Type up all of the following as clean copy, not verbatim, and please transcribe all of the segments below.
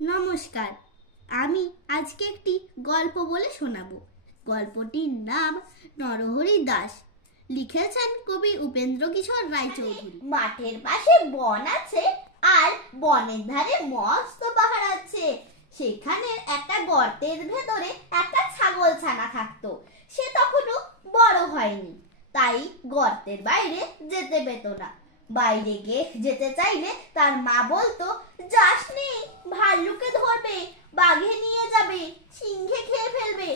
নমস্কার, আমি আজকে একটি গল্প বলে শোনাবো। গল্পটির নাম নরহরি দাস। লিখেছেন কবি উপেন্দ্রকিশোর রায়চৌধুরী। মাঠের পাশে বন আছে আর বনের ধারে মস্ত পাহাড় আছে। সেখানে একটা গর্তের ভেতরে একটা ছাগল ছানা থাকতো। সে তখনও বড় হয়নি, তাই গর্তের বাইরে যেতে পেত না। বাইরে যেতে চাইলে তার মা বলতো, যাসনি, ভাল্লুকে ধরবে, বাঘে নিয়ে যাবে, সিংহে খেয়ে ফেলবে।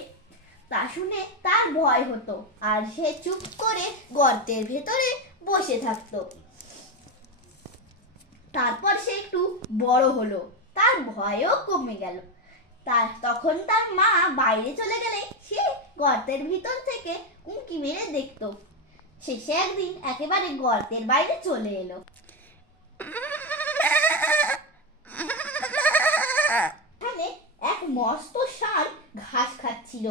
তা শুনে তার ভয় হতো আর সে চুপ করে গর্তের ভেতরে বসে থাকতো। তারপর সে একটু বড় হলো, তার ভয়ও কমে গেল। তখন তার মা বাইরে চলে গেলে সে গর্তের ভিতর থেকে উঁকি মেরে দেখতো। শেষে একদিন একেবারে গর্তের বাইরে চলে এলো। এখানে এক মস্ত ষাঁড় ঘাস খাচ্ছিল।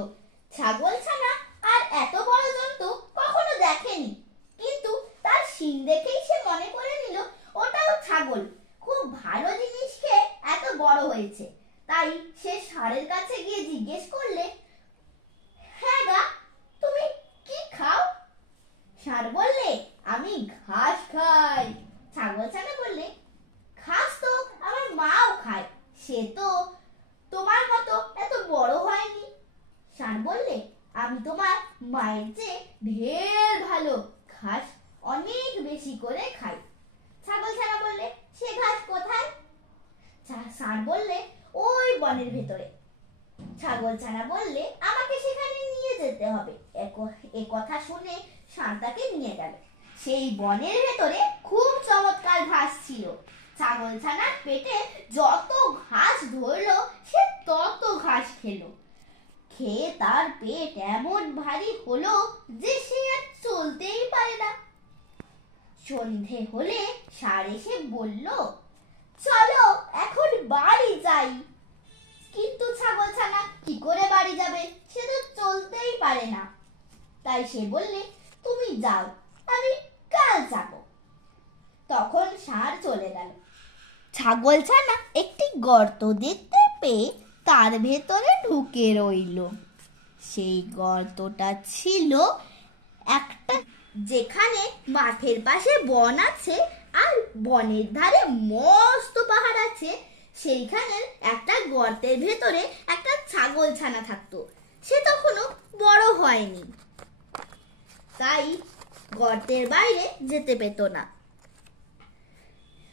ছাগল ছানা আর এত বড় জন্তু কখনো দেখেনি, কিন্তু তার শিং দেখেই সে মনে করে নিল ওটাও ছাগল। খুব ভালো জিনিস খেয়ে এত বড় হয়েছে। তাই সে ষাঁড়ের কাছে গিয়ে জিজ্ঞেস করলে, হ্যাঁ গা, তুমি কি খাও? ষাঁড় বললে, আমি ঘাস খাই। ছাগল ছানা বললে, ঘাস তো আমার মাও খায়, সে তো তোমার মতো এত বড় হয়নি। ষাঁড় বললে, আমি তোমার মায়ের চেয়ে ঢের ভালো, ঘাস অনেক বেশি করে খাই। ছাগল ছানা বললে, সে ঘাস কোথায়? ষাঁড় বললে, ওই বনের ভেতরে। ছাগল ছানা বললে, আমাকে সেখানে নিয়ে যেতে হবে। এ কথা শুনে ষাঁড় তাকে নিয়ে গেল। সেই বনের ভেতরে খুব চমৎকার ঘাস ছিল। ছাগল ছানার পেটে যত ঘাস ধরলো সে তত ঘাস খেলো। খেয়ে তার পেট এমন ভারী হলো যে সে আর চলতেই পারে না। সন্ধে হলে ষাঁড় এসে বলল, চলো এখন বাড়ি যাই। কিন্তু ছাগল ছানা কি করে বাড়ি যাবে? সে তো চলতেই পারে না। তাই সে বললে, তুমি যাও, আমি কাল যাব। তখন ষাঁড় চলে গেল। ছাগল ছানা একটি গর্ত দেখতে পেয়ে তার ভেতরে ঢুকে রইল। সেই গর্তটা ছিল একটা, যেখানে মাঠের পাশে বন আছে আর বনের ধারে মস্ত পাহাড় আছে। সেইখানে একটা গর্তের ভেতরে একটা ছাগল ছানা থাকতো। সে তখনও বড় হয়নি, তাই গর্তের বাইরে যেতে পেত না।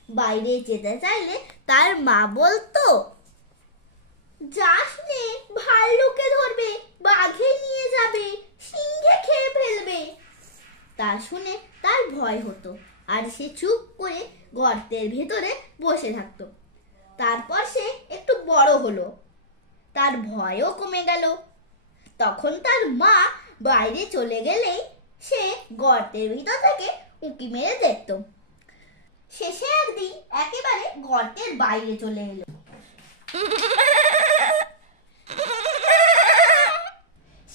বাইরে যেতে চাইলে তার মা বলতো, যাস নে, ভাল্লুকে ধরবে, বাঘে নিয়ে যাবে, সিংহে খেয়ে ফেলবে। তা শুনে তার ভয় হতো আর সে চুপ করে গর্তের ভেতরে বসে থাকতো। তারপর সে একটু বড় হলো, তার ভয়ও কমে গেল। তখন তার মা বাইরে চলে গেলেই সে গর্তের ভিতর থেকে উঁকি মেরে দেখত। শেষে একদিন একেবারে গর্তের বাইরে চলে এলো।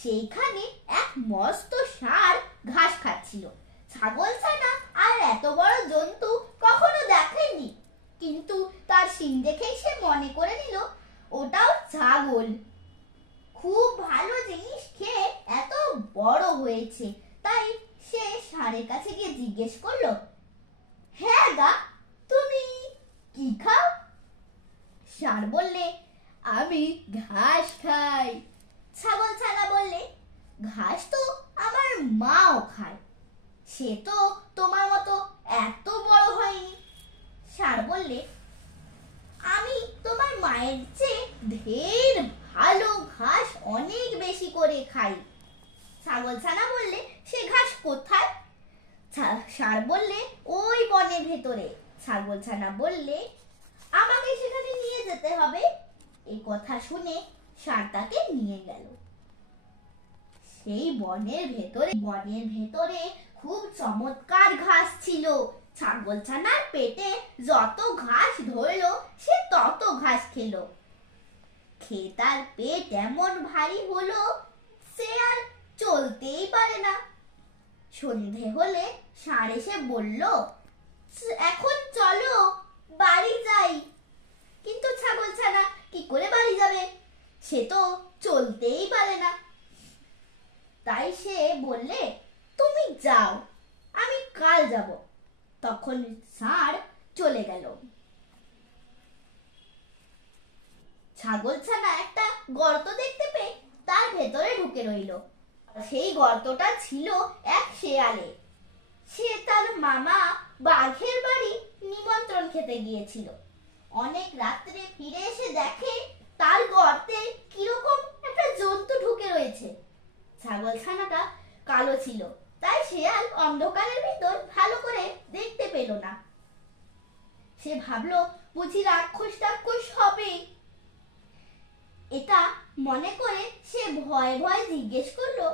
সেইখানে এক মস্ত ষাঁড় ঘাস খাচ্ছিল। ছাগল ছানা আর এত বড় জন্তু কখনো দেখেনি, কিন্তু তার শিং দেখেই সে মনে করে নিল ওটাও ছাগল। খুব ভালো জিনিস খেয়ে এত বড় হয়েছে। তাই সে ষাঁড়ের কাছে গিয়ে জিজ্ঞেস করলো, হ্যাঁ গা, তুমি কি খাও? ষাঁড় বললে, আমি ঘাস খাই। ছাগল ছানা বললে, ঘাস তো আমার মাও খায়, সে তো তোমার মতো এত বড় হয়নি। ষাঁড় বললে, আমি তোমার মায়ের চেয়ে ঢের ভালো, ঘাস অনেক বেশি করে খাই। ছাগল ছানা বললে, সে ঘাস কোথায়? ষাঁড় বললে, ওই বনের ভেতরে। ছাগল ছানা বললে, আমাকে সেখানে নিয়ে যেতে হবে। এই কথা শুনে ষাঁড় তাকে নিয়ে গেল। সেই বনের ভেতরে খুব চমৎকার ঘাস ছিল। ছাগল ছানার পেটে যত ঘাস ধরলো সে তত ঘাস খেলো। খেয়ে তার পেট এমন ভারী হলো সে আর চলতেই পারে না। সন্ধে হলে ষাঁড় এসে বলল, এখন চলো বাড়ি যাই। কিন্তু ছাগল ছানা সে তো চলতেই পারে না। তাই সে বললে, তুমি যাও, আমি কাল যাব। তখন ষাঁড় চলে গেল। ছাগলছানা একটা গর্ত দেখতে পেয়ে তার ভেতরে ঢুকে রইল। সেই গর্তটা ছিল এক শেয়ালে। সে তার মামা বাঘের বাড়ি নিমন্ত্রণ খেতে গিয়েছিল। অনেক রাত্রে ফিরে এসে দেখে তার গর্তে কিরকম একটা জন্তু ঢুকে রয়েছে। ছাগলছানাটা কালো ছিল, তাই শেয়াল অন্ধকারের ভিতর ভালো করে দেখতে পেল না। সে ভাবলো বুঝি রাক্ষস টাক্ষস হবে। এটা মনে করে সে ভয়ে ভয়ে জিজ্ঞেস করলো,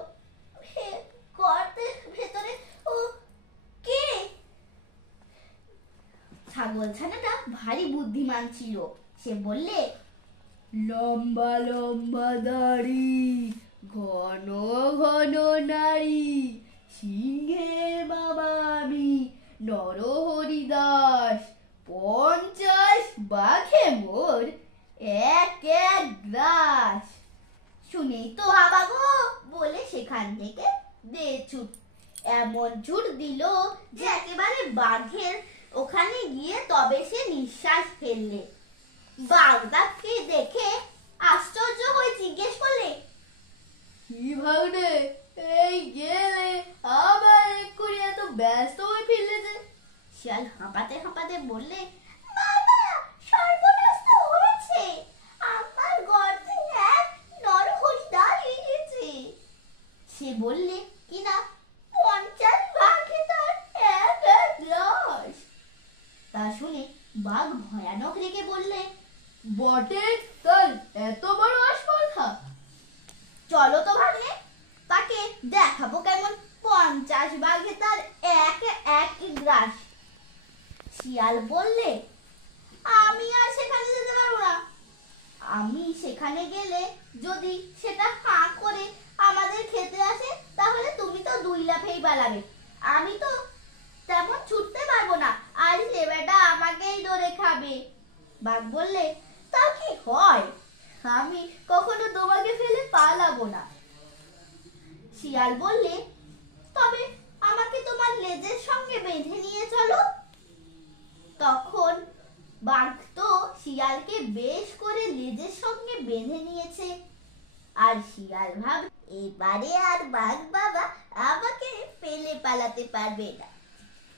গর্তের ভেতরে ও কে? ছাগলছানাটা ভারী বুদ্ধিমান ছিল। সে বললে, লম্বা লম্বা দাড়ি, ঘন ঘন নাড়ি, সিংহের বাবা আমি, নরহরি দাস, 50 বাঘে মোর এক এক গ্রাস। শুনেই তো আবাগো বলে সেখান থেকে দে ছুট। এমন ছুট দিল যে একেবারে বাঘের ওখানে গিয়ে তবে সে নিঃশ্বাস ফেললে। বাঘটাকে দেখে আশ্চর্য হয়ে জিজ্ঞেস করলে, কি ভাবলে এই গেলে আবার এক্ষুনি এত ব্যস্ত হয়ে ফিরলে যে? শিয়াল হাঁপাতে হাঁপাতে বললে, বাবা সর্বনাশ তো হয়েছে, আমার গর্তে এক নরহরি দাঁড়িয়ে গেছে। সে বললে, কিনা 50 বাঘে তার এক এক গ্রাস। তা শুনে বাঘ ভয়ানক রেগে বললে, বটে, তার এত বড় আস্পর্ধা? চলো তো ভাগ্নে, তাকে দেখাবো কেমন 50 বাঘে তার এক এক গ্রাস। শিয়াল বললে, আমি আর সেখানে যেতে পারবো না। আমি সেখানে গেলে যদি সেটা হাঁ করে আমাদের খেতে আসে, তাহলে তুমি তো 2 লাফেই পালাবে। আমি তো তেমন ছুটতে পারবো না, আর সে বেটা আমাকেই ধরে খাবে। বাঘ বললে, তা কি হয়, আমি কখনো তোমাকে ফেলে পালাবো না। শিয়াল বললে, তবে আমাকে তোমার লেজের সঙ্গে বেঁধে নিয়ে চলো। তখন বাঘ তো শিয়ালকে বেশ করে লেজের সঙ্গে বেঁধে নিয়েছে। আর শিয়াল ভাব, এবারে আর বাঘ বাবা আমাকে ফেলে পালাতে পারবে না।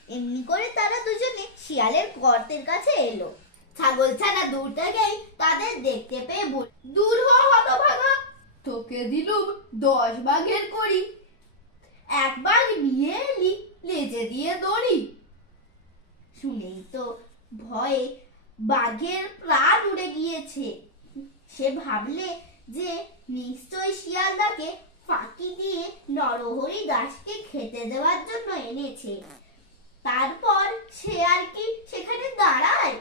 এমনি করে তারা দুজনে শিয়ালের গর্তের কাছে এলো। ছাগলছানা দূর থেকেই তাদের দেখতে পেয়ে বলল, দূর হ হতভাগা, তোকে দিলুম 10 বাঘের করি, 1 বাঘ নিয়ে এলি লেজে দিয়ে দড়ি। শুনেই তো ভয়ে বাঘের প্রাণ উড়ে গিয়েছে। সে ভাবলে যে নিশ্চয় শিয়ালদাকে ফাঁকি দিয়ে নরহরি দাসকে খেতে দেওয়ার জন্য এনেছে। তারপর সে আর কি সেখানে দাঁড়ায়?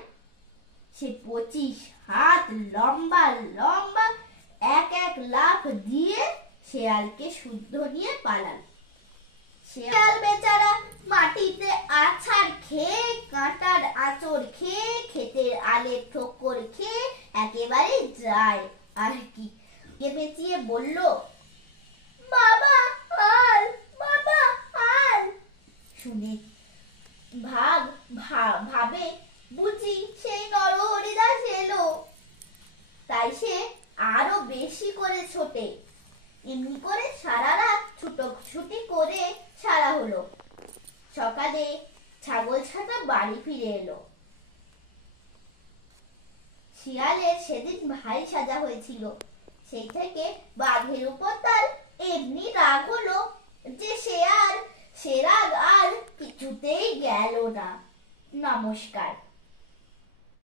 সে 25 হাত লম্বা লম্বা এক এক লাফ দিয়ে শেয়ালকে শুদ্ধ নিয়ে পালাল। শেয়াল বেচারা মাটিতে আছাড় খেয়ে, কাঁটার আঁচড় খেয়ে, ক্ষেতের আলের ঠোক্কর খেয়ে একেবারে যায় আর কি। পেঁচিয়ে বলল, বাবা আল, বাবা আল। শুনে ভাবে বুঝি সেই নরহরি দাস এলো। তাই সে আরো বেশি করে ছোটে। এমনি করে সারা রাত ছুটোছুটি করে সারা হলো। সকালে ছাগলছানা বাড়ি ফিরে এলো। শিয়ালের সেদিন ভারী সাজা হয়েছিল। সেই থেকে বাঘের উপর তার এমনি রাগ হলো যে সে রাগ আর কিছুতেই গেল না। নমস্কার।